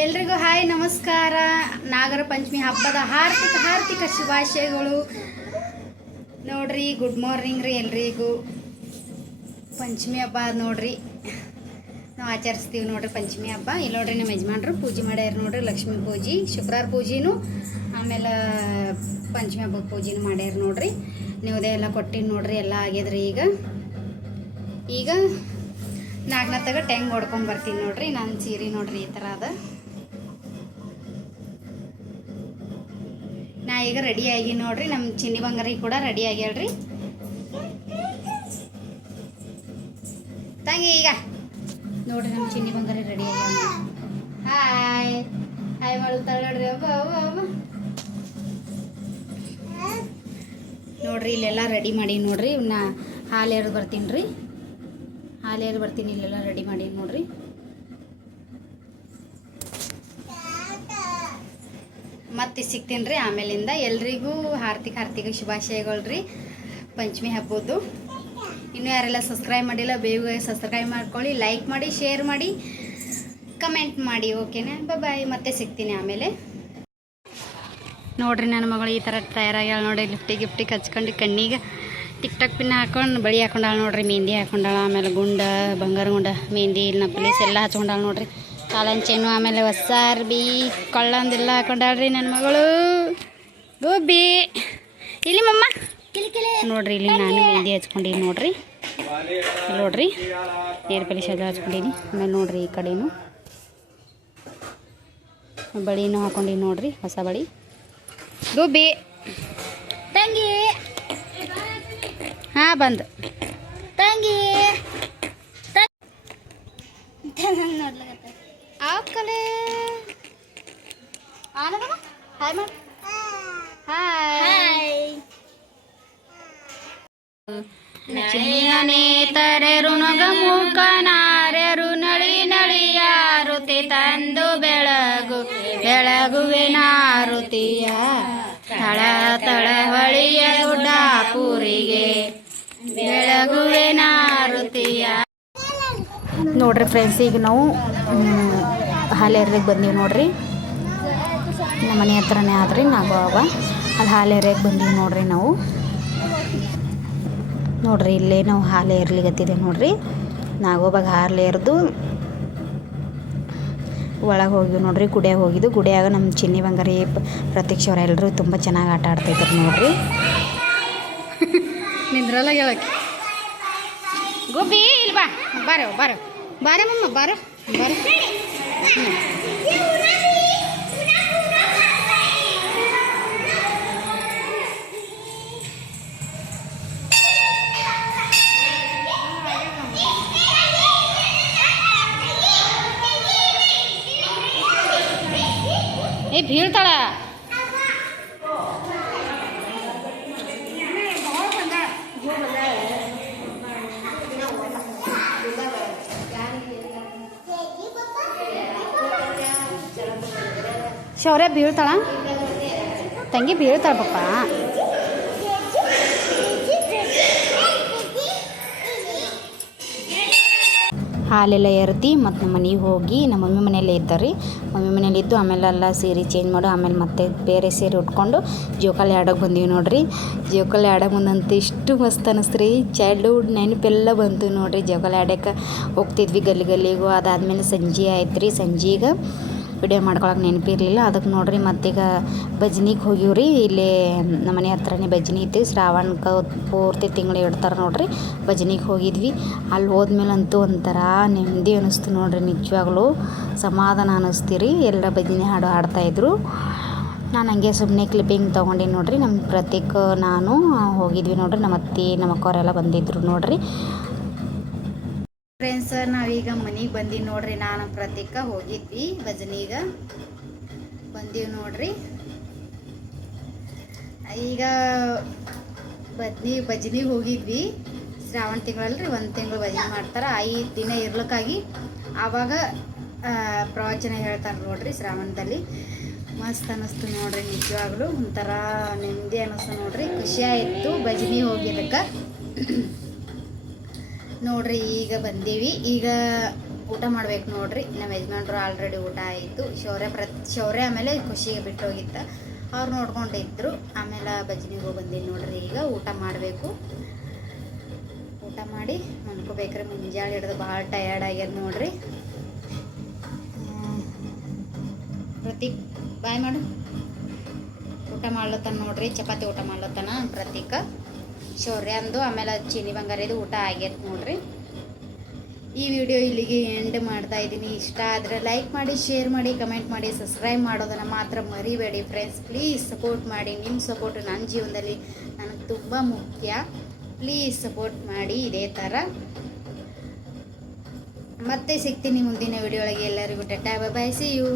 ಎಲ್ರಿಗೂ ಹಾಯ್, ನಮಸ್ಕಾರ. ನಾಗರ ಪಂಚಮಿ ಹಬ್ಬದ ಹಾರ್ದಿಕ ಹಾರ್ದಿಕ ಶುಭಾಶಯಗಳು. ನೋಡ್ರಿ ಗುಡ್ ಮಾರ್ನಿಂಗ್ ರೀ ಎಲ್ರಿಗೂ. ಪಂಚಮಿ ಹಬ್ಬ ನೋಡ್ರಿ. ನಾವು ಆಚರಿಸ್ತೀವಿ ನೋಡ್ರಿ ಪಂಚಮಿ ಹಬ್ಬ. ಇಲ್ಲಿ ನೋಡ್ರಿ ನಮ್ಮ ಯಜಮಾನ್ರು ಪೂಜೆ ಮಾಡ್ಯಾರ ನೋಡ್ರಿ, ಲಕ್ಷ್ಮೀ ಪೂಜೆ, ಶುಕ್ರವಾರ ಪೂಜೆನೂ, ಆಮೇಲೆ ಪಂಚಮಿ ಹಬ್ಬದ ಪೂಜೆನೂ ಮಾಡ್ಯಾರ ನೋಡ್ರಿ. ನೀವುದೇ ಎಲ್ಲ ಕೊಟ್ಟಿನಿ ನೋಡ್ರಿ, ಎಲ್ಲ ಆಗ್ಯದ್ರಿ ಈಗ. ಈಗ ನಾಲ್ಕನೇ ತಗ ಹೊಡ್ಕೊಂಡ್ ಬರ್ತೀನಿ ನೋಡ್ರಿ ನನ್ನ ಸೀರೆ ನೋಡ್ರಿ ಈ ಥರ ಅದ ಈಗ ರೆಡಿ ಆಗಿ ನೋಡ್ರಿ. ನಮ್ಮ ಚಿನ್ನಿ ಬಂಗಾರಿ ಕೂಡ ರೆಡಿ ಆಗ್ಯಾಳ್ರಿ ತಂಗಿ ಈಗ. ನೋಡ್ರಿ ನಮ್ಮ ಚಿನ್ನಿ ಬಂಗಾರಿ ರೆಡಿ ಆಗ್ಯಾಳ ಹಾಯ್ ಹಾಯ್ ಮಾಡ್ತಾಳೆ ನೋಡ್ರಿ. ನೋಡ್ರಿ, ಇಲ್ಲೆಲ್ಲ ರೆಡಿ ಮಾಡಿ ನೋಡ್ರಿ. ಇವನ್ನ ಹಾಲು ಎರ್ದು ಬರ್ತೀನಿ ರೀ? ಹಾಲು ಎರ್ದು ಬರ್ತೀನಿ ಇಲ್ಲೆಲ್ಲ ರೆಡಿ ಮಾಡಿ ನೋಡ್ರಿ. ಮತ್ತೆ ಸಿಗ್ತೀನಿ ರೀ ಆಮೇಲಿಂದ ಎಲ್ರಿಗೂ ಹಾರ್ದಿಕ ಹಾರ್ದಿಕ ಶುಭಾಶಯಗಳು ರೀ ಪಂಚಮಿ ಹಬ್ಬದ್ದು. ಇನ್ನೂ ಯಾರೆಲ್ಲ ಸಬ್ಸ್ಕ್ರೈಬ್ ಮಾಡಿಲ್ಲ, ಬೇಗ ಸಬ್ಸ್ಕ್ರೈಬ್ ಮಾಡ್ಕೊಳ್ಳಿ ಲೈಕ್ ಮಾಡಿ ಶೇರ್ ಮಾಡಿ ಕಮೆಂಟ್ ಮಾಡಿ ಓಕೆನಾ ಬಾಯ್ ಮತ್ತೆ ಸಿಗ್ತೀನಿ ಆಮೇಲೆ. ನೋಡ್ರಿ ನನ್ನ ಮಗಳು ಈ ಥರ ತಯಾರಾಗ್ಯಾಳ ನೋಡಿ ಲಿಫ್ಟಿ ಗಿಫ್ಟಿಗೆ ಹಚ್ಕೊಂಡು ಕಣ್ಣಿಗೆ ಟಿಕ್ ಟಾಕ್ ಪಿನ್ ಹಾಕೊಂಡು ಬಳಿ ಹಾಕೊಂಡಾಳ ನೋಡ್ರಿ ಮೆಹಂದಿ ಹಾಕೊಂಡಾಳ, ಆಮೇಲೆ ಗುಂಡ, ಬಂಗಾರ ಗುಂಡ ಮೆಹಂದಿ ಇಲ್ಲ ಪೊಲೀಸ್ ಎಲ್ಲ ಹಚ್ಕೊಂಡಾಳ ನೋಡ್ರಿ. ಕಾಲಂಚೇನು ಆಮೇಲೆ ಹೊಸ ಬಿ, ಕೊಳ್ಳಂದೆಲ್ಲ ಹಾಕೊಂಡಾಳ್ರಿ ನನ್ನ ಮಗಳು. ಗೋಬಿ ಇಲ್ಲಿ ಮಮ್ಮ. ನೋಡ್ರಿ, ಇಲ್ಲಿ ನಾನು ಮೆಹಂದಿ ಹಚ್ಕೊಂಡೀನಿ ನೋಡ್ರಿ. ನೋಡ್ರಿ, ಏರ್ ಪಲಿಶ್ ಎಲ್ಲ ಹಚ್ಕೊಂಡೀನಿ. ಆಮೇಲೆ ನೋಡ್ರಿ ಈ ಕಡೆನು. ಬಳಿನೂ ಹಾಕೊಂಡೀನಿ ನೋಡ್ರಿ, ಹೊಸ ಬಳಿ. ಗೋಬಿ ತಂಗಿ. ಹಾ, ಬಂದು. ತಂಗಿ. ಆಕಲೆ ಆನದಮ್ಮ ಹಾಯ್ ಮಾಡು. ಹಾಯ್. ಚಿನ್ನನೆ ತರೆರು ನಗ ಮೂಕನಾರ್ಯರು ನಳಿ ನಳಿಯಾರುತಿ ತಂದು ಬೆಳಗು ಬೆಳಗುವಿನ ನಾರುತಿಯ ತಳ ತಳ ಹೊಳಿಯ ಗುಡ್ಡಾಪುರಿಗೆ ಬೆಳಗುವಿನ ನಾರುತಿಯ ನೋಡ್ರಿ ಫ್ರೆಂಡ್ಸ್ ಈಗ ನಾವು ಹಾಲೇರಿಗೆ ಬಂದೀವಿ ನೋಡ್ರಿ. ನಮ್ಮ ಮನೆ ಹತ್ರನೇ ಆದ್ರಿ ನಾಗವ್ವ ಅಲ್ಲಿ ಹಾಲೇರಿಗೆ ಬಂದೀವಿ ನೋಡ್ರಿ ನಾವು. ನೋಡ್ರಿ ಇಲ್ಲೇ ನಾವು ಹಾಲು ಏರ್ಲಿಗತ್ತಿದೆ ನೋಡ್ರಿ. ನಾಗೋಬಾಗ ಹಾಲು ಏರ್ದು ಒಳಗೆ ಹೋಗಿವಿ ನೋಡ್ರಿ, ಗುಡಿಯಾಗ ಹೋಗಿದ್ದು. ಗುಡಿಯಾಗ ನಮ್ಮ ಚಿನ್ನಿ ಬಂಗಾರಿ ಪ್ರತ್ಯಕ್ಷ ಅವ್ರು ಎಲ್ಲರೂ ತುಂಬ ಚೆನ್ನಾಗಿ ಆಟ ಆಡ್ತಾಯಿದ್ರು ನೋಡ್ರಿ. ನಿಂದ್ರಲ್ಲ ಹೇಳಕ್ಕೆ. ಗೋಬಿ ಬಾರೋ ಬಾರೋ. ಬಾರೆ ಮಮ್ಮ, ಬಾರೋ. ಬಾರೋ. ಏ ಬೀಳ್ತಾಳ ಶೌರ್ಯ ಬೀಳ್ತಾಳ? ತಂಗಿ ಬೀಳ್ತಾಳ ಪಪ್ಪ. ಹಾಲೆಲ್ಲ ಎರ್ದು ಮತ್ತು ನಮ್ಮ ಮನೆಗೆ ಹೋಗಿ ನಮ್ಮ ಮಮ್ಮಿ ಮನೆಯಲ್ಲೇ ಇದ್ದಾರೆ. ಮಮ್ಮಿ ಮನೇಲಿ ಇದ್ದು ಆಮೇಲೆ ಎಲ್ಲ ಸೀರೆ ಚೇಂಜ್ ಮಾಡು, ಆಮೇಲೆ ಮತ್ತೆ ಬೇರೆ ಸೀರೆ ಉಟ್ಕೊಂಡು ಜೋಕಾಲಿ ಆಡೋಕೆ ಬಂದೀವಿ ನೋಡ್ರಿ. ಜೋಕಾಲಿ ಆಡೋಕೆ ಬಂದಂತ ಇಷ್ಟು ಮಸ್ತ್ ಅನಿಸ್ತು ರೀ ಚೈಲ್ಡ್ಹುಡ್ ನೆನಪೆಲ್ಲ ಬಂತು ನೋಡ್ರಿ ಜೋಕಾಲಿ ಆಡೋಕೆ ಹೋಗ್ತಿದ್ವಿ ಗಲ್ಲಿ ಗಲ್ಲಿಗೂ. ಅದಾದಮೇಲೆ ಸಂಜೆ ಆಯ್ತು ರೀ ಸಂಜೆಗೆ ವಿಡಿಯೋ ಮಾಡ್ಕೊಳಕ್ಕೆ ನೆನಪಿರಲಿಲ್ಲ. ಅದಕ್ಕೆ ನೋಡ್ರಿ ಮತ್ತೀಗ ಭಜನಿಗೆ ಹೋಗಿವ್ರಿ. ಇಲ್ಲಿ ನಮ್ಮ ಮನೆ ಹತ್ರನೇ ಭಜನಿ ಐತಿ. ಶ್ರಾವಣಕ್ಕೆ ಪೂರ್ತಿ ತಿಂಗಳು ಇಡ್ತಾರೆ ನೋಡ್ರಿ. ಭಜನಿಗೆ ಹೋಗಿದ್ವಿ. ಅಲ್ಲಿ ಹೋದ್ಮೇಲೆ ಅಂತೂ ಒಂಥರ ನೆಮ್ಮದಿ ಅನ್ನಿಸ್ತು ನೋಡ್ರಿ ನಿಜವಾಗ್ಲೂ. ಸಮಾಧಾನ ಅನ್ನಿಸ್ತೀರಿ ಎಲ್ಲ ಭಜನೆ ಹಾಡು ಹಾಡ್ತಾಯಿದ್ರು ನಾನು ಹಂಗೆ ಸುಮ್ಮನೆ ಕ್ಲಿಪ್ಪಿಂಗ್ ತೊಗೊಂಡಿನಿ ನೋಡ್ರಿ. ನಮ್ಮ ಪ್ರತೀಕ್, ನಾನು ಹೋಗಿದ್ವಿ ನೋಡ್ರಿ. ನಮ್ಮ ಅತ್ತೆ, ನಮ್ಮ ಅಕ್ಕವರೆಲ್ಲ ಬಂದಿದ್ರು ನೋಡ್ರಿ. ಫ್ರೆಂಡ್ಸ್ ನಾವೀಗ ಮನೆಗೆ ಬಂದೀವಿ ನೋಡ್ರಿ. ನಾನು ಪ್ರತೀಕ ಹೋಗಿದ್ವಿ, ಭಜನೀಗ. ಬಂದೀವಿ ನೋಡ್ರಿ. ಈಗ ಬದ್ನಿ, ಭಜನಿಗೆ ಹೋಗಿದ್ವಿ. ಶ್ರಾವಣ ತಿಂಗಳಲ್ರಿ, ಒಂದು ತಿಂಗಳು ಭಜನೆ ಮಾಡ್ತಾರೆ. ಐದು ದಿನ ಇರ್ಲಿಕ್ಕಾಗಿ ಆವಾಗ ಪ್ರವಚನ ಹೇಳ್ತಾರೆ ನೋಡ್ರಿ ಶ್ರಾವಣದಲ್ಲಿ. ಮಸ್ತ್ ಅನ್ನಿಸ್ತು ನೋಡ್ರಿ, ನಿಜವಾಗ್ಲೂ ಒಂಥರ ನೆಮ್ಮದಿ ಅನ್ನಿಸ್ತು ನೋಡ್ರಿ. ಖುಷಿ ಆಯಿತು ಭಜನಿ ಹೋಗಿದ್ದಕ್ಕೆ. ನೋಡ್ರಿ, ಈಗ ಬಂದೀವಿ. ಈಗ ಊಟ ಮಾಡ್ಬೇಕು ನೋಡ್ರಿ. ನಮ್ಮ ಯಜಮಾನ್ರು ಆಲ್ರೆಡಿ ಊಟ ಆಯಿತು. ಶೌರ್ಯ ಪ್ರತ್, ಶೌರ್ಯ ಆಮೇಲೆ ಖುಷಿಗೆ ಬಿಟ್ಟು ಹೋಗಿತ್ತ ಅವ್ರು ನೋಡ್ಕೊಂಡಿದ್ರು. ಆಮೇಲೆ ಬಜ್ನಿಗೂ ಬಂದೀನಿ ನೋಡ್ರಿ. ಈಗ ಊಟ ಮಾಡಬೇಕು. ಊಟ ಮಾಡಿ ಮನ್ಕೋಬೇಕ್ರಿ ಮುಂಜಾನೆ ಹಿಡಿದು ಭಾಳ ಟಯರ್ಡ್ ಆಗ್ಯದ ನೋಡ್ರಿ. ಪ್ರತೀಕ್, ಬಾಯ್ ಮಾಡು. ಊಟ ಮಾಡ್ಲತ್ತಾನ ನೋಡ್ರಿ. ಚಪಾತಿ ಊಟ ಮಾಡ್ಲತ್ತಾನ ಪ್ರತೀಕ. ಶೌರ್ಯ ಅಂದು, ಆಮೇಲೆ ಚೀನಿ ಬಂಗಾರದು ಊಟ ಆಗೈತೆ ನೋಡ್ರಿ. ಈ ವಿಡಿಯೋ ಇಲ್ಲಿಗೆ ಎಂಡ್ ಮಾಡ್ತಾ ಇದ್ದೀನಿ. ಇಷ್ಟ ಆದರೆ ಲೈಕ್ ಮಾಡಿ ಶೇರ್ ಮಾಡಿ ಕಮೆಂಟ್ ಮಾಡಿ ಸಬ್ಸ್ಕ್ರೈಬ್ ಮಾಡೋದನ್ನು ಮಾತ್ರ ಮರಿಬೇಡಿ ಫ್ರೆಂಡ್ಸ್ ಪ್ಲೀಸ್ ಸಪೋರ್ಟ್ ಮಾಡಿ. ನಿಮ್ಮ ಸಪೋರ್ಟ್ ನನ್ನ ಜೀವನದಲ್ಲಿ ನನಗೆ ತುಂಬ ಮುಖ್ಯ. ಪ್ಲೀಸ್ ಸಪೋರ್ಟ್ ಮಾಡಿ ಇದೇ ಥರ ಮತ್ತೆ ಸಿಗ್ತೀನಿ ಮುಂದಿನ ವಿಡಿಯೋ ಒಳಗೆ. ಎಲ್ಲರಿಗೂ ಟಟಾ ಬಾಯ್ ಸಿ ಯು